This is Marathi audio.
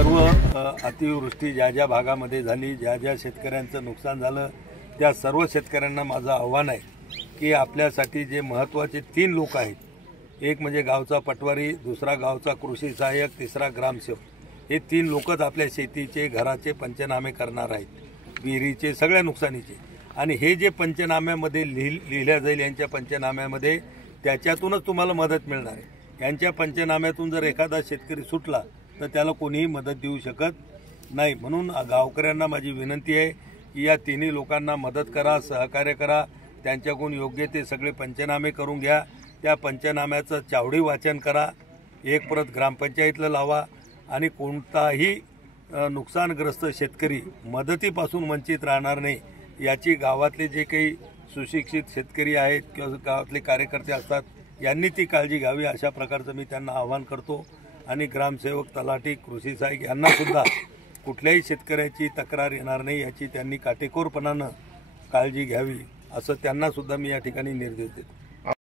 सर्व अतिवृष्टी ज्या ज्या भागामध्ये झाली, ज्या ज्या शेतकऱ्यांचं नुकसान झालं, त्या सर्व शेतकऱ्यांना माझं आव्हान आहे की आपल्यासाठी जे महत्त्वाचे 3 लोक आहेत, एक म्हणजे गावचा पटवारी, दुसरा गावचा कृषी सहाय्यक, तिसरा ग्रामसेवक, हे 3 लोकच आपल्या शेतीचे घराचे पंचनामे करणार आहेत, विहिरीचे सगळ्या नुकसानीचे। आणि हे जे पंचनाम्यामध्ये लिहिल्या जाईल, यांच्या पंचनाम्यामध्ये त्याच्यातूनच तुम्हाला मदत मिळणार आहे। यांच्या पंचनाम्यातून जर एखादा शेतकरी सुटला तर त्याला कोणीही मदत देऊ शकत नाही। म्हणून गावकऱ्यांना माझी विनंती आहे की या 3 लोकांना मदत करा, सहकार्य करा, त्यांच्याकडून योग्य ते सगळे पंचनामे करून घ्या। त्या पंचनाम्याचं चावडी वाचन करा, एक प्रत ग्रामपंचायतीला लावा आणि कोणताही नुकसानग्रस्त शेतकरी मदतीपासून वंचित राहणार नाही याची गावातले जे काही सुशिक्षित शेतकरी आहेत किंवा गावातले कार्यकर्ते असतात यांनी ती काळजी घ्यावी, अशा प्रकारचं मी त्यांना आवाहन करतो। आणि ग्रामसेवक, तलाठी, कृषी सहाय्यक यांना सुद्धा कुठल्याही शेतकऱ्याची तक्रार येणार नाही याची त्यांनी काटेकोरपणानं काळजी घ्यावी, असं त्यांना सुद्धा मी या ठिकाणी निर्देश देतो।